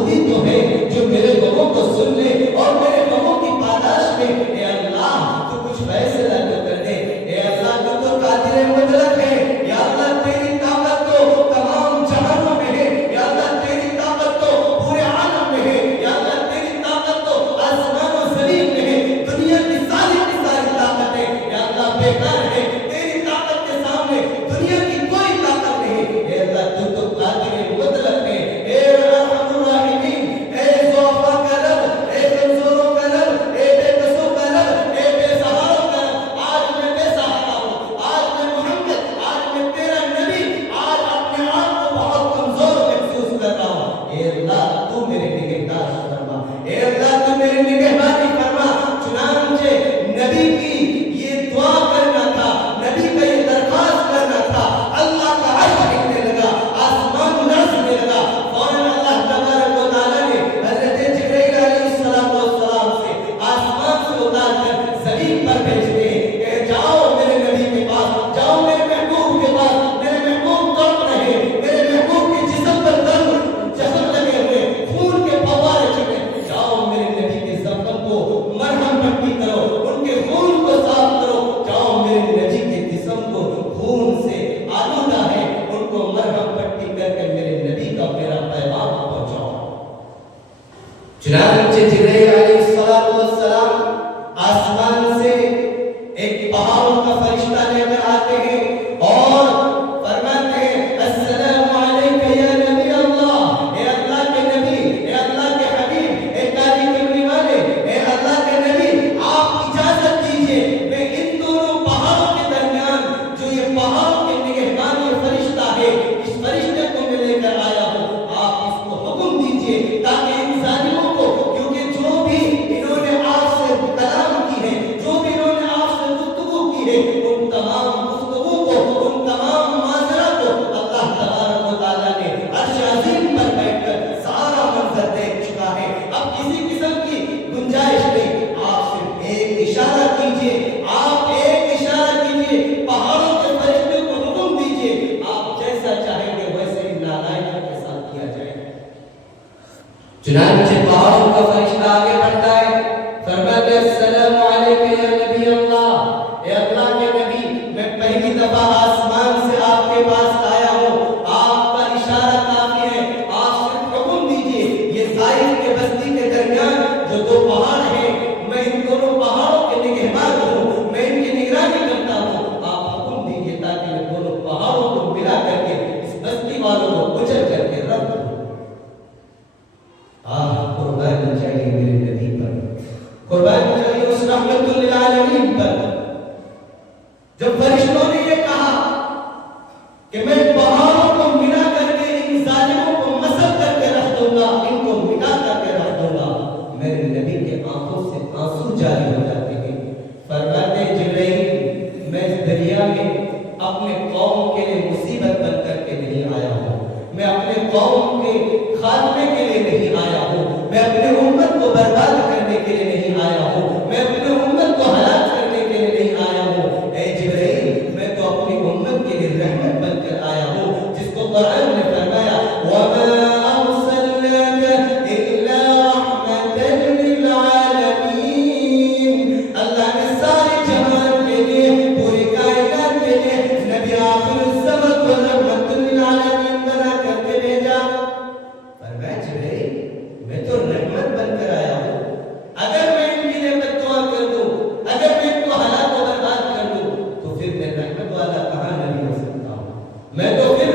تو ہی تو ہے جو میرے غموں کو سن لے اور میرے غموں کی پاداش میں اے اللہ تو کچھ فیصلہ تو کر دے۔ اے اللہ تو قادر مطلق ہے، یا اللہ تیری طاقت تو تمام جہانوں میں ہے، یا اللہ تیری طاقت تو پورے عالم میں ہے، یا اللہ تیری طاقت تو آسمان و زمین میں ہے، دنیا کی ساری طاقت ہے یا اللہ بیکار ہے، تیری طاقت کے سامنے دنیا کی کوئی طاقت نہیں۔ اے اللہ تو قادر مطلق ہے، اے ارحم الراحمین، اے ضعفاء کا رب، اے کمزوروں کا رب، اے بے بسوں کا رب، اے بے سہاروں کا رب۔ آج میں بے سہارا ہوں، آج میں محمد، آج میں تیرا نبی، آج اپنے آپ کو بہت کمزور محسوس کر رہا ہوں۔ اے اللہ تو میرے نگہداشت فرما، اے اللہ تو میری نگہبانی فرما۔ چنانچہ نبی کی یہ دعا کرنا تھا، نبی کا یہ درخواست کرنا تھا، اللہ کا عرش ہلنے لگا، آسمان لرزنے لگا۔ فوراً اللہ تبارک و تعالیٰ نے حضرت جبرائیل علیہ السلام سے آسمان سے اتار کر زمین پر بھیج دیے کہ جاؤ میرے نبی کے پاس، جاؤ میرے محبوب کے پاس، میرے محبوب تڑپ رہے، میرے محبوب کے جسم پر جسم لگے ہوئے، خون کے فوارے چلے، جاؤ میرے نبی کے زخم کو مرہم پٹی کرو، ان کے خون کو صاف کرو، جاؤ میرے نبی کے جسم کو خون سے آلودہ ہے، ان کو مرہم پٹی کر کے میرے نبی کا میرا پیغام پہنچاؤ۔ چنانچہ جبرائیل علیہ السلام آسمان سے ایک پہاڑوں کا فرشتہ لے کر آتے ہیں اور فرماتے ہیں السلام علیکم یا نبی اللہ، اے اللہ کے نبی، اے اللہ کے حبیب، اے کالی کملی والے، اے اللہ کے نبی، آپ اجازت دیجئے میں ان دونوں پہاڑوں کے درمیان جو یہ پہاڑوں کے نگہبان یہ فرشتہ ہے، اس فرشتے کو میں لے کر آیا ہوں، آپ اس کو حکم دیجئے تاکہ ان ظالموں کو، کیونکہ جو بھی انہوں نے آپ سے کلام کی ہے، جو بھی انہوں نے آپ سے گفتگو کی ہے، ان تمام گفتگو کو، ان تمام معذرہ کو اللہ تبارک و تعالیٰ نے عرش عظیم پر بیٹھ کر سارا منظر دیکھ چکا ہے۔ اب کسی قسم کی گنجائش نہیں، آپ صرف ایک اشارہ کیجئے، آپ ایک اشارہ کیجئے، پہاڑوں کے فرشتے کو حکم دیجئے، آپ جیسا چاہیں گے ویسے ہی نالائقوں کے ساتھ کیا جائے۔ چنانچہ پہاڑوں کا فرشتہ آگے بڑھتا ہے، فرماتے ہیں السلام علیکم یا نبی اللہ، اے اللہ کے نبی، میں پہلی دفعہ آسمان سے آپ کے پاس آیا ہوں، آپ کا اشارہ کافی ہے، آپ صرف حکم دیجئے، یہ طائف کے بستی کے درمیان جو دو پہاڑ ہیں، میں ان دونوں پہاڑوں کے نگہبان ہوں، میں ان کی نگرانی کرتا ہوں، آپ حکم دیجئے تاکہ میں دونوں پہاڑوں کو ملا کر کے اس بستی والوں کو کچل کر کے رکھ دوں۔ آپ قربان چاہیے میرے نبی پر، قربان چاہیے اس رحمت للعالمین پر۔ جب فرشتوں نے یہ کہا کہ میں پہاڑوں کو ملا کر کے ان ظالموں کو مسل کر کے رکھ دوں گا، ان کو مٹا کر کے رکھ دوں گا، میرے نبی کے آنکھوں سے آنسو جاری ہو جاتے ہیں۔ فرماتے ہیں جبرائیل، میں اس دریا میں اپنے قوم کے لیے مصیبت بن کر کے نہیں آیا ہوں، میں اپنے قوم کے خاتمے کے لیے نہیں آیا ہوں، میں اپنے امت کو برباد کرنے کے لیے نہیں آیا ہوں، میں اپنے امت کو ہلاک کرنے کے لیے نہیں آیا ہوں۔ اے جبرائیل، میں تو اپنی امت کے لیے رحمت بن کر آیا ہوں، جس کو قرآن نے فرمایا وَمَا أَرْسَلْنَاكَ إِلَّا رَحْمَةً لِلْعَالَمِينَ، اللہ نے سارے جہان کے لیے، پوری کائنات کے لیے نبی آخر الزمان کو رحمت للعالمین بنا کر کے بھیجا۔ فرمایا جبرائیل، میں تو رحمت بن کر آیا ہوں، اگر میں ان کے لیے بددعا کر دوں، اگر میں ان کو ہلاک و برباد کر دوں تو پھر میں رحمت والا کہاں نبی ہو سکتا ہوں، میں تو پھر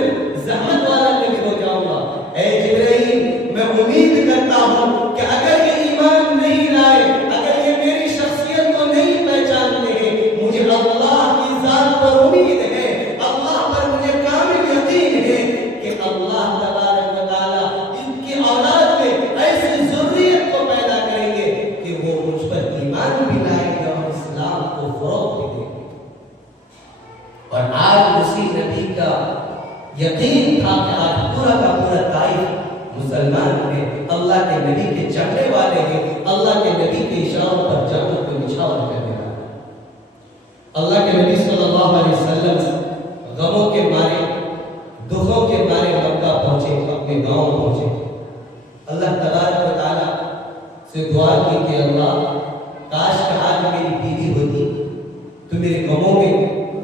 زحمت والا نبی ہو جاؤں گا۔ اے جبرائیل، میں امید کرتا ہوں کہ اگر یہ ایمان نہیں لائے، اگر یہ میری شخصیت کو نہیں پہچانتے ہیں، مجھے اللہ کی ذات پر امید ہے، اللہ پر مجھے کامل یقین ہے کہ اللہ تبارک و تعالیٰ ان کی اولاد میں ایسی ذریت کو پیدا کریں گے کہ وہ مجھ پر ایمان بھی لائیں گے اور اسلام کو فروغ بھی دیں گے۔ اور آج اسی نبی کا یقین تھا کہ آج پورا کا پورا طائف مسلمان ہیں، اللہ کے نبی کے چاہنے والے ہیں، اللہ کے نبی کے اشاروں پر جانوں کو نچھاور کرنے والے ہیں۔ اللہ کے نبی صلی اللہ علیہ وسلم غموں کے مارے، دکھوں کے مارے مکہ پہنچے، اپنے گاؤں پہنچے۔ اللہ تبارک و تعالیٰ سے دعا کی کہ اللہ کاش کہ آج میری بیوی ہوتی تو میرے غموں میں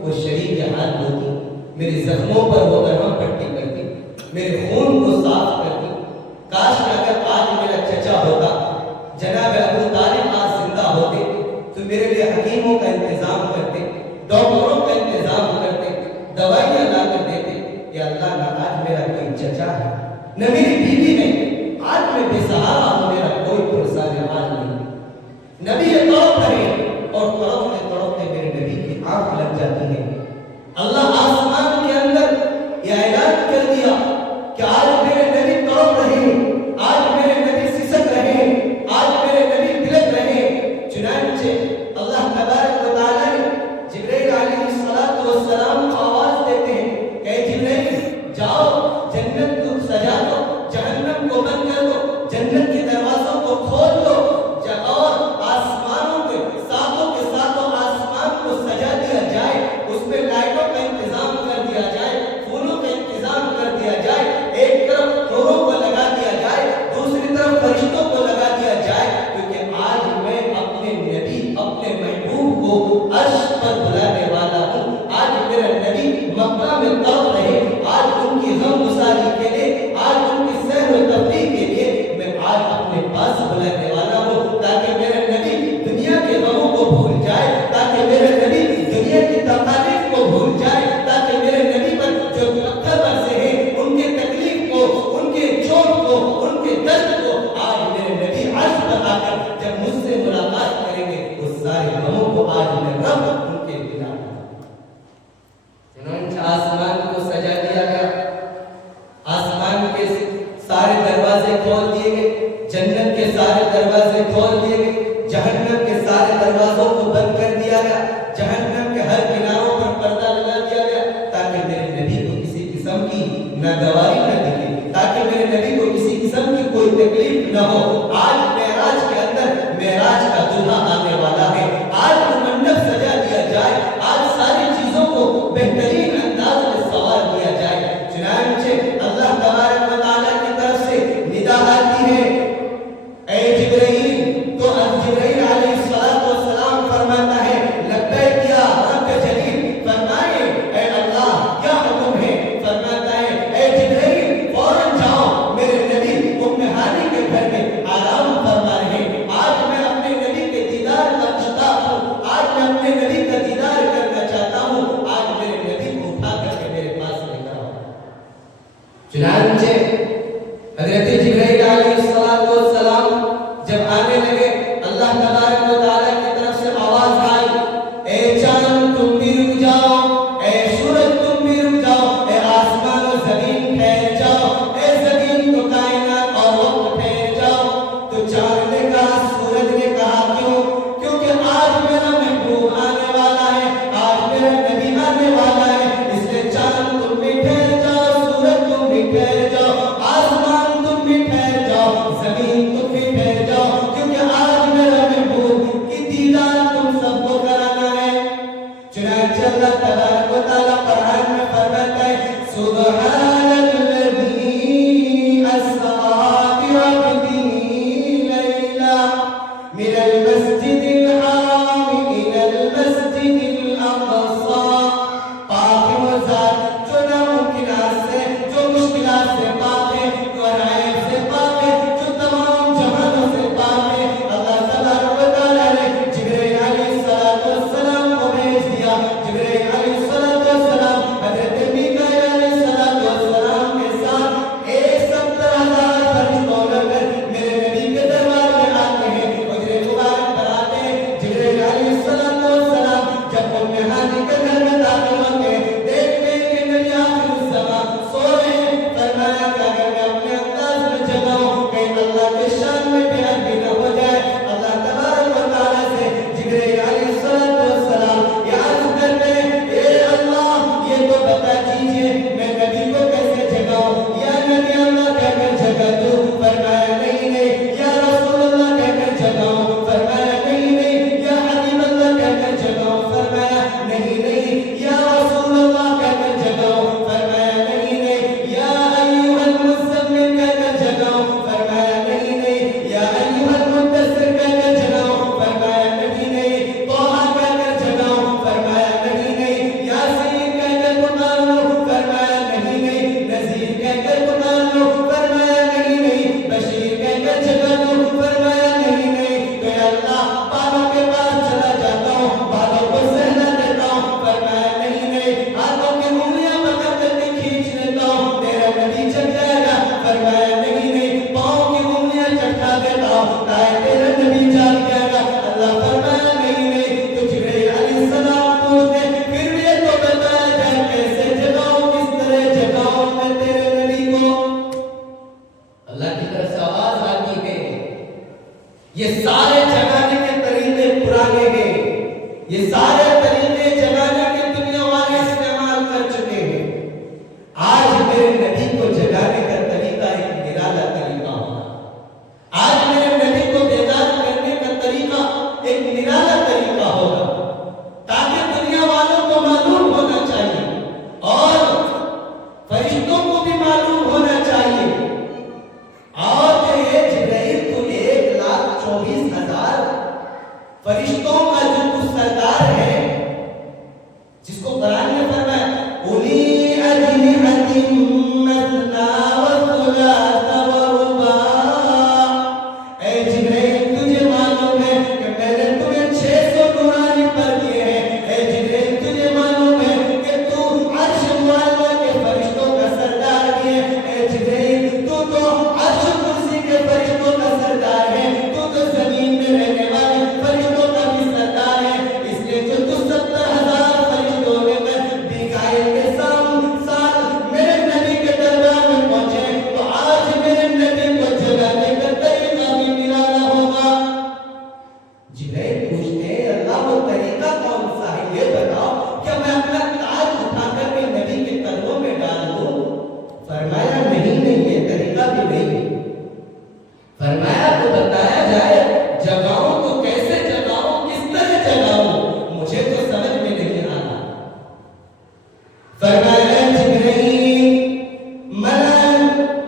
وہ شریک حال ہوتی، میرے زخموں پر وہ مرہم پٹی کرتی، میرے خون کو صاف کرتی۔ کاش کہ اگر آج میرا چچا ہوتا، جناب ابو طالب آج زندہ ہوتے تو میرے لیے حکیموں کا انتظام کرتے، ڈاکٹروں کا انتظام کرتے، دوائیاں لا کر دیتے۔ یا اللہ نہ آج میرا کوئی چچا ہے، نہ میری بیوی نہیں، آج میں بے سہارا ہوں، میرا کوئی پرسان حال نہیں۔ نبی یہ تڑپ رہے اور تڑپتے تڑپتے میرے نبی کی آنکھ لگ جاتی ہے۔ اللہ آسمان کے اندر یہ اعلان کر دیا کہ آج میرے نبی تڑپ رہے ہیں، آج میرے نبی سسک رہے ہیں، آج میرے نبی بلک رہے ہیں۔ چنانچہ اللہ تبارک و تعالیٰ نے جبرائیل علیہ السلام کو آواز دیتے ہیں کہ اے جبرائیل جاؤ جنت کو سجا دو، جہنم کو بند کر دو، جنت کے دروازوں کو کھول دو اور آسمانوں کے ساتوں آسمان کو سجا دیا جائے، اس میں لائٹوں کا انتظام کر دیا جائے، پھولوں کا انتظام کر دیا جائے، ایک طرف حوروں کو لگا دیا جائے، دوسری طرف فرشتوں کو لگا دیا جائے، کیونکہ آج میں اپنے نبی اپنے محبوب کو عرش پر بلانے والا ہوں۔ آج میرا نبی مکہ میں تڑپ رہے، آج ان کی غم گساری کے لیے، آج ان کی سیر و تفریح کے لیے میں آج اپنے پاس بلانے والا ہوں، تاکہ میرا نبی دنیا کے غموں کو بھول جائے، تاکہ میرا نبی دنیا کی تکالیف کو بھول جائے، تاکہ میرے نبی پر جو پتھر برسے ہیں ان کے تکلیف کو، ان کے چوٹ کو، ان کے درد کو آج میرے نبی عرش پر آ کر جب مجھ سے ملاقات کریں گے اس سارے غموں کو آج میں رب ان کے بلا آسمان کو سجا دیا گیا، آسمان کے سارے دروازے کھول دیے گئے، جنت کے سارے دروازے کھول دیے گئے، جہنم کے سارے دروازوں کو بند کر دیا گیا، جہنم کے ہر کناروں پر پردہ لگا دیا گیا، تاکہ میرے نبی کو کسی قسم کی ناگواری نہ دکھے، تاکہ میرے نبی کو کسی قسم کی کوئی تکلیف نہ ہو۔ آج معراج کے اندر معراج کا دلہا آنے والا ہے، آج وہ منڈپ سجا دیا جائے، آج ساری چیزوں کو بہترین انداز میں سوار دیا جائے۔ چنانچہ اللہ تبارک و تعالیٰ کی طرف سے ندا آتی ہے اے جبرائیل، تو جبرائیل علیہ السلام فرماتا ہے لبیک یا رب جلیل، فرمائے اے اللہ کیا حکم ہے؟ فرماتا ہے اے جبرائیل فوراً جاؤ میرے نبی ام ہانی کے گھر میں آرام یہ سارے جگانے کے طریقے پرانے ہیں، یہ سارے طریقے جگانے کے دنیا والے استعمال کر چکے ہیں۔ آج میرے نبی کو جگانے کا طریقہ ایک نرالا طریقہ ہوگا، آج میرے نبی کو بیدار کرنے کا طریقہ ایک نرالا طریقہ ہوگا، تاکہ دنیا والوں کو معلوم ہونا چاہیے اور فرشتوں کو بھی معلوم ہونا چاہیے۔ اور یہ جبرائیل تو 1,24,000 فرشتوں کا جو تو سردار ہے، جس کو قرآن نے فرمایا اولی اجنحۃ مثنی وثلاث ورباع، اے جبرائیل تجھے معلوم ہے کہ میں نے تمہیں 600 نورانی پر دیے ہیں، اے جبرائیل تجھے معلوم ہے کہ تو عرش معلّہ کے فرشتوں کا سردار بھی ہے، اے جبرائیل تو عرش کرسی کے فرشتوں کا سردار ہے، تو زمین میں رہنے والے فرشتوں کا بھی سردار ہے، اس لیے جو تو 70,000 فرشتوں میں میکائیل کے ساتھ میرے نبی کے دربار میں پہنچے، تو آج میرے نبی کو جگانے کا طریقہ بھی نرالا ہوگا۔ جبرائیل پوچھتے ہیں اللہ وہ طریقہ کون سا ہے، یہ بتاؤ، کیا میں اپنا تاج اٹھا کر کے نبی کے قدموں میں ڈال دوں؟ فرمایا نہیں، یہ طریقہ بھی نہیں۔ فرمایا تو بتایا جائے، جگاؤں تو کیسے جگاؤں، کس طرح جگاؤں، مجھے تو سمجھ میں نہیں آ رہا۔ فرمایا جبرائیل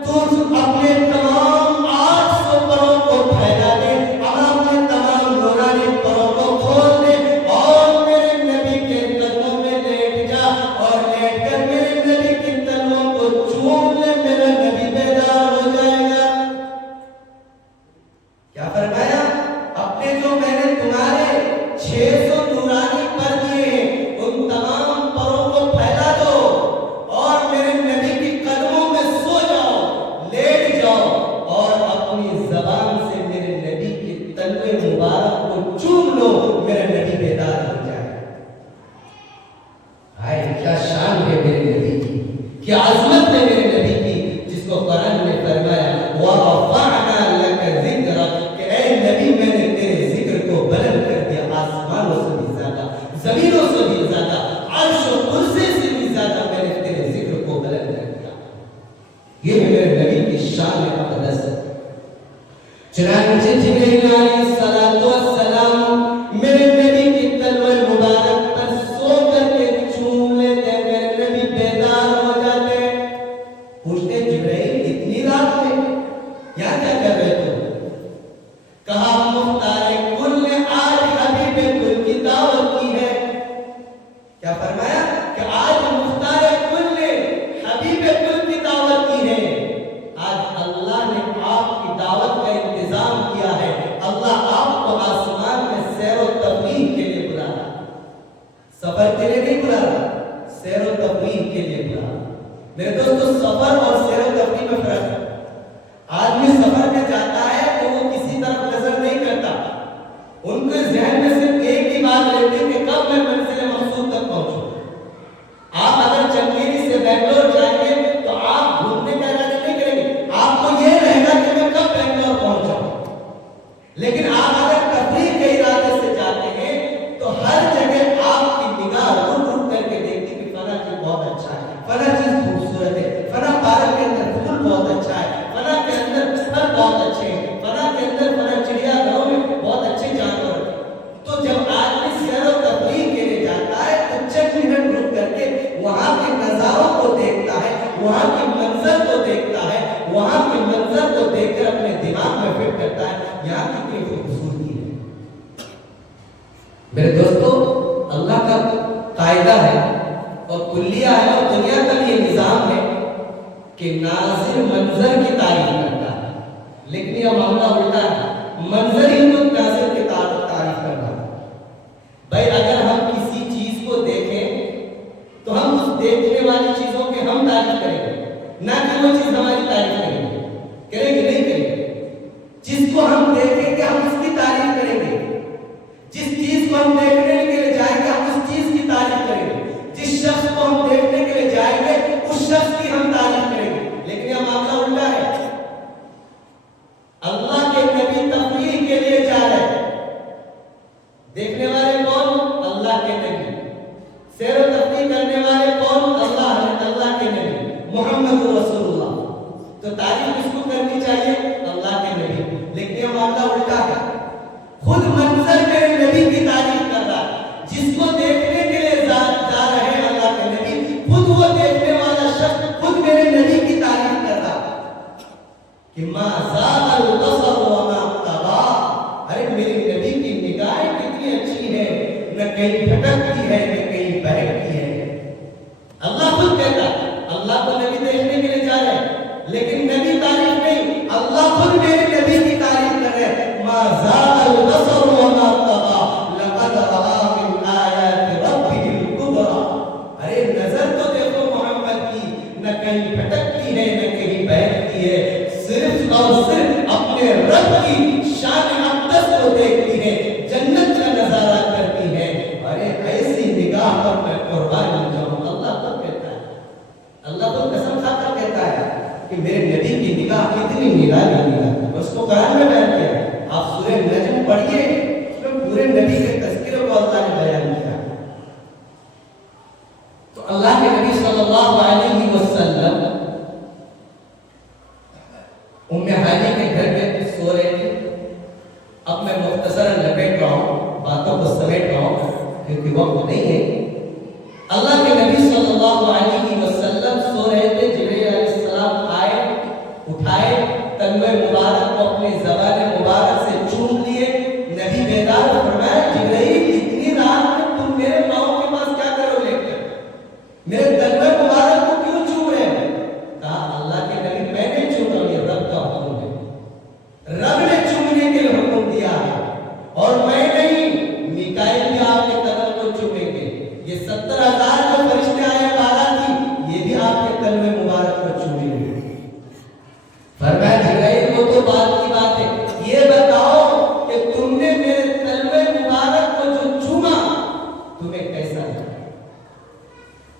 تو اپنے تمام 800 پروں کو پھیلا دے، اپنے تمام نورانی پروں کو کھول دے اور میرے نبی کے قدموں میں لیٹ جا، اور لیٹ کر میرے نبی کے تلووں کو چوم لے، میرا نبی بیدار ہو جائے گا۔ کیا فرمایا؟ اپنے جو میں نے تمہارے 600 نورانی پر دیے ہیں، ان تمام پروں کو پھیلا دو اور میرے نبی کے قدموں میں سو جاؤ، لیٹ جاؤ، اور اپنی زبان سے میرے نبی کے تلوے مبارک کو چوم لو، میرا نبی بیدار ہو جائے۔ ہائے کیا شان ہے میرے نبی کی، کیا عظمت ہے میرے نبی کی، جس کو قرآن نے فرمایا وَرَفَعْنَا لَكَ ذِكْرَكَ، کہ اے نبی میں نے تیرے ذکر کو بلند کر دیا، آسمانوں سے بھی زیادہ، زمینوں سے بھی زیادہ، عرش و کرسی سے بھی زیادہ میں نے تیرے ذکر کو بلند کر دیا۔ یہ میرے نبی کی شان اقدس ہے۔ چنانچہ جبرائیل علیہ السلام میرے نبی کی تلوے مبارک پر سو کر کے چوم لیتے، میرے نبی بیدار ہو جاتے۔ پوچھتے جبرائیل اتنی رات میں یہاں کیا کر رہے تھے؟ کہا مختار کل نے آج حبیب کل کی دعوت کی ہے۔ کیا فرمایا؟ کہ آج مختار کل نے حبیب کل کی دعوت کی ہے، آج اللہ نے آپ کی دعوت کا انتظام کیا ہے، اللہ آپ کو آسمان میں سیر و تفریح کے لیے بلا رہا، سفر کے لیے نہیں بلا رہا، سیر و تفریح کے لیے بلا رہا۔ میرے دوستو سفر اور سیر و تفریح میں فرق ہے۔ آدمی سفر میں جاتا ہے تو وہ کسی طرف نظر نہیں کرتا، ان کے ذہن میں صرف ایک ہی بات رہتی ہے کہ کب میں منزل مقصود تک پہنچوں۔ آپ اگر چنگیری سے بنگلور جائیں گے تو آپ گھومنے کا ارادہ نہیں کریں گے، آپ کو یہ رہے گا کہ میں کب بنگلور پہنچ جاؤں۔ لیکن آپ اگر تفریح کے ارادے سے جاتے ہیں تو ہر جگہ آپ کی نگاہ رک رک کر کے دیکھتی کہ فلاں چیز بہت اچھا ہے، فلاں چیز خوبصورت ہے، فلاں پارک کے اندر پھول بہت اچھا ہے، فلاں کے اندر پھل بہت اچھے ہیں، فلاں کے اندر فلاں چڑیا گھروں میں بہت اچھے جانور ہیں۔ تو جب آدمی سیر و تفریح کے لیے جاتا ہے تو چند منٹ رک کر کے وہاں کے نظاروں کو دیکھتا ہے، وہاں کے منظر کو دیکھتا ہے، وہاں کے منظر کو دیکھ کر اپنے دماغ میں فٹ کرتا ہے یہاں کی خوبصورتی ہے۔ میرے دوستو اللہ کا قاعدہ ہے اور کلیہ ہے اور دنیا کا یہ نظام ہے کہ ناظر منظر کی تعریف کرتا ہے، لیکن یہ معاملہ الٹا ہے، منظر ہی تو ناظر کی تعریف کرتا ہے۔ بھائی اگر ہم کسی چیز کو دیکھیں تو ہم اس دیکھنے والی چیزوں کی ہم تعریف کریں گے، نہ کہ وہ چیز ہماری تعریف کریں گے، کریں گے نہیں کریں گے؟ جس کو ہم دیکھیں گے ہم اس کی تعریف کریں گے، جس چیز کو ہم دیکھنے کے لیے جائیں گے ہم اس چیز کی تعریف کریں گے، جس شخص کو ہم دیکھنے کے لیے جائیں گے اس شخص کی ہم تعریف کریں گے۔ لیکن یہ معاملہ الٹا ہے، اللہ کے نبی تفریح کے لیے تو تعریف کس کو کرنی چاہیے؟ اللہ کے نبی. لیکن یہ معاملہ الٹا ہے. خود منظر میرے نبی کی تعریف کر رہا ہے. جس کو دیکھنے کے لیے جا رہے ہیں اللہ کے نبی، خود وہ دیکھنے والا شخص خود میرے نبی کی تعریف کر رہا کہ ما زاغ البصر وما طغى. ارے میرے نبی کی نگاہیں کتنی اچھی ہے، نہ کہیں بھٹکتی ہے نہ کہیں بہکتی ہے. اللہ خود کہتا ہے. اللہ کو نبی دیکھنے کے لیے جا رہے ہیں لیکن نبی تعریف نہیں، اللہ خود میرے نبی کی تعریف کر رہے ہیں. ما زاغ البصر وما طغى لقد رأى من آیات ربه الکبریٰ. ارے نظر تو دیکھو محمد کی، نہ کہیں بھٹکتی ہے نہ کہیں بہکتی ہے، صرف اور صرف اپنے رب کی شان اقدس کو دیکھتی ہے، جنت کا نظارہ کرتی ہے. ارے ایسی نگاہ پر میں قربان ہو جاؤں. اللہ تو کہتا ہے، اللہ تو قسم کھا کر کہتا ہے کہ میرے نبی کی نگاہ کتنی نرالی نگاہ. اس کو قرآن میں بیان کیا. آپ سورہ نجم پڑھیے، اس میں پورے نبی کے تذکرے کو اللہ نے بیان کیا. تو اللہ کے نبی صلی اللہ علیہ وسلم ام ہانی کے گھر میں سو رہے تھے. اب میں مختصراً لپیٹ رہا ہوں، باتوں کو سمیٹ رہا ہوں کیونکہ وقت نہیں ہے. اللہ کے نبی صلی اللہ علیہ وسلم سو رہے تھے. جبرائیل علیہ السلام آئے، اٹھائے، تنوے مبارک کو اپنی زبان مبارک سے چوم لیے. نبی بیدار فرمایا جبرائیل اتنی رات میں تم میرے پاؤں کے پاس کیا کرو لے کر؟ میرے تنوے مبارک کو کیوں چوم رہے ہیں؟ کہا اللہ کے نبی میں نے چوما، یہ رب کا حکم ہے، رب نے چومنے کے لیے حکم دیا ہے اور میں نہیں. میکائیل بھی آپ کے قدم کو چومیں گے. یہ 70,000 جو فرشتے آئے بارہ تھی، یہ بھی آپ کے تنوے مبارک کو چومیں گے. فرمایا جبرائیل وہ تو بات کی بات ہے، یہ بتاؤ کہ تم نے میرے تنوے مبارک کو جو چوما تمہیں کیسا لگا؟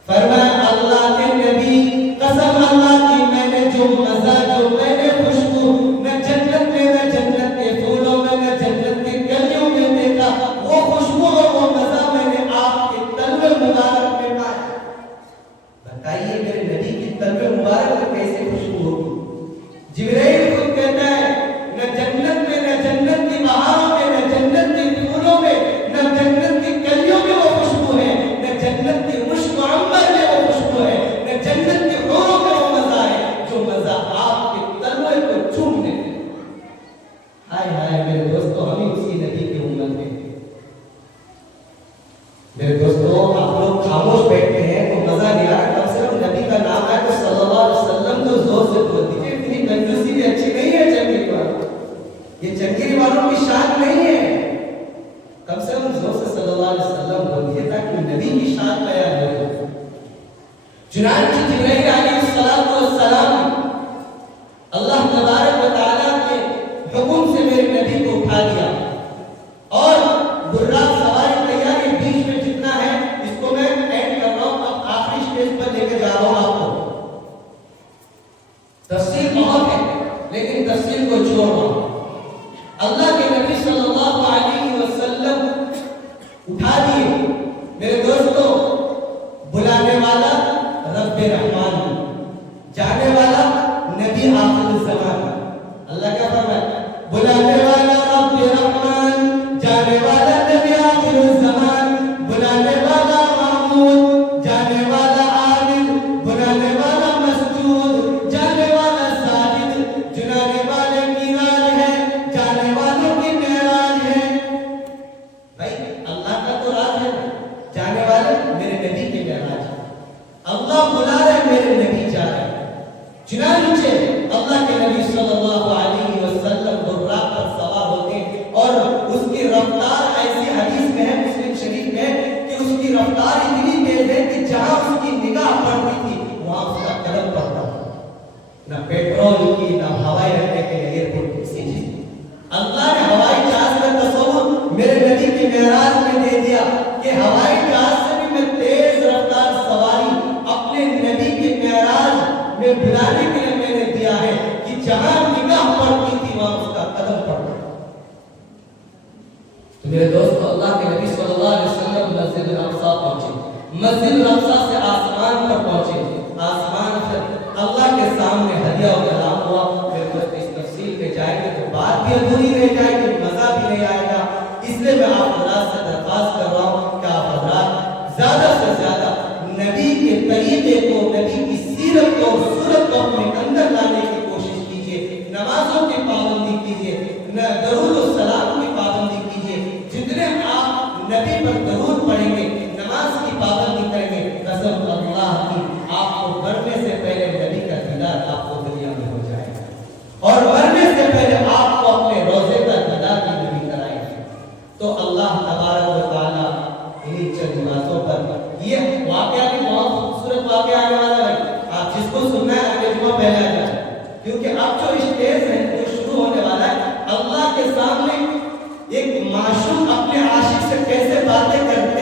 فرمایا اللہ کے نبی قسم اللہ کی میں نے جو مزہ، جو میں نے خوشبو نہ جنت میں نہ جنت کے پھولوں میں نہ جنت کے کلیوں میں دیکھا، وہ خوشبو اور وہ مزہ میں نے آپ کے تنوے مبارک میں پایا. بتائیے میرے نبی کی تنوے مبارک میں کیسے خوشبو ہوگی؟ جبرائیل خود کہتا ہے نہ جنت میں نہ جنت کی بہاروں میں نہ جنت کے پھولوں میں نہ جنت کی کلیوں میں وہ خوشبو ہے، نہ جنت کی مشک و عنبر میں وہ خوشبو ہے، نہ جنت کے حوروں میں وہ مزہ ہے جو مزہ آپ کے تنوے کو چومنے میں. ہائے ہائے میرے دوستو، ہمیں اسی نبی کی امت میں. میرے دوستو آپ لوگ خاموش بیٹھتے ہیں تو مزہ نہیں آ رہا. کم سے کم نبی کا نام ہے تو صلی اللہ علیہ وسلم تو زور سے بول دیجیے. اتنی کنجوسی بھی اچھی نہیں ہے چنگیری والوں. یہ چنگیری والوں کی شان نہیں ہے. کم سے کم زور سے صلی اللہ علیہ وسلم بول دیجیے تاکہ نبی کی شان بیان ہو. چنانچہ جبرائیل علیہ السلام اللہ تبارک و تعالیٰ کے حکم سے میرے نبی کو اٹھا دیا اور براق سواری تیاری بیچ میں جتنا ہے اس کو میں اینڈ کر رہا ہوں. اب آخری اسٹیج پر لے کے جا رہا ہوں آپ کو. تفصیل بہت ہے لیکن تفصیل کو چھوڑ رہا ہوں. اللہ کے نبی صلی اللہ علیہ وسلم اٹھا دیے. میرے دوستو بلانے والا رب رحمان، جانے والا نبی آخر الزمان. اللہ کیا فرمایا؟ بلانے والا رب رحمان، جانے والا نبی آخر الزمان. بلانے والا معمود، جانے والا عابد. بلانے والا مسجود، جانے والا ساجد. جلانے والے کی راج ہے، جانے والوں کی معراج ہے. بھائی اللہ کا تو راج ہے، جانے والے میرے نبی کی معراج ہے. اللہ بلا رہے میرے نبی جا رہے. چنانچہ اللہ کے نبی صلی اللہ علیہ وسلم براق پر سوار ہوتے اور اس کی رفتار ایسی حدیث میں ہے مسلم شریف میں کہ اس کی رفتار اتنی تیز ہے کہ جہاں اس کی نگاہ پڑتی تھی وہاں اس کا قدم پڑتا تھا. نہ پیٹرول کی نہ ہوائی رکھنے کے لیے ایئرپورٹ کسی چیز. اللہ نے ہوائی جہاز کا تصور میرے نبی کی معراج میں دے دیا کہ ہوائی جہاز سے بھی میں تیز رفتار سواری اپنے نبی کی معراج میں بلانے کے لیے میں نے دیا ہے کہ جہاں نگاہ پڑتی تھی وہاں اس کا قدم پڑتا. تو میرے دوستو اللہ کے نبی صلی اللہ علیہ وسلم مسجد الاقصی پہنچے. مسجد الاقصی سے آسمان پر پہنچے. آسمان سے اللہ کے سامنے ہدیہ و کلام بھی ادھوری رہ جائے گی، مزہ بھی نہیں آئے گا۔ اس لیے میں آپ حضرات سے درخواست کر رہا ہوں کہ آپ حضرات زیادہ سے زیادہ نبی کے طریقے کو، نبی کی سیرت کو، صورت کو اپنے اندر لانے کی کوشش کیجیے۔ نمازوں کی پابندی کیجیے، درود و سلام کی پابندی کیجیے۔ جتنے آپ نبی پر درود پڑھیں گے، نماز کی پابندی کریں گے، قسم اللہ کی آپ کو مرنے سے پہلے نبی کا دیدار آپ کو دنیا میں ہو جائے گا، اور مرنے سے پہلے آپ کو اپنے روزے کا دیدار بھی نبی کرائے گا۔ تو اللہ تبارک و تعالیٰ انہی چند باتوں پر، یہ واقعہ بھی بہت خوبصورت واقعہ آنے والا ہے، آپ جس کو سننا ہے اگلے جمعہ پہلے آ جائیں، کیونکہ اب جو اسٹیج ہے جو شروع ہونے والا ہے، اللہ کے سامنے ایک معشوق اپنے عاشق سے کیسے باتیں کرتا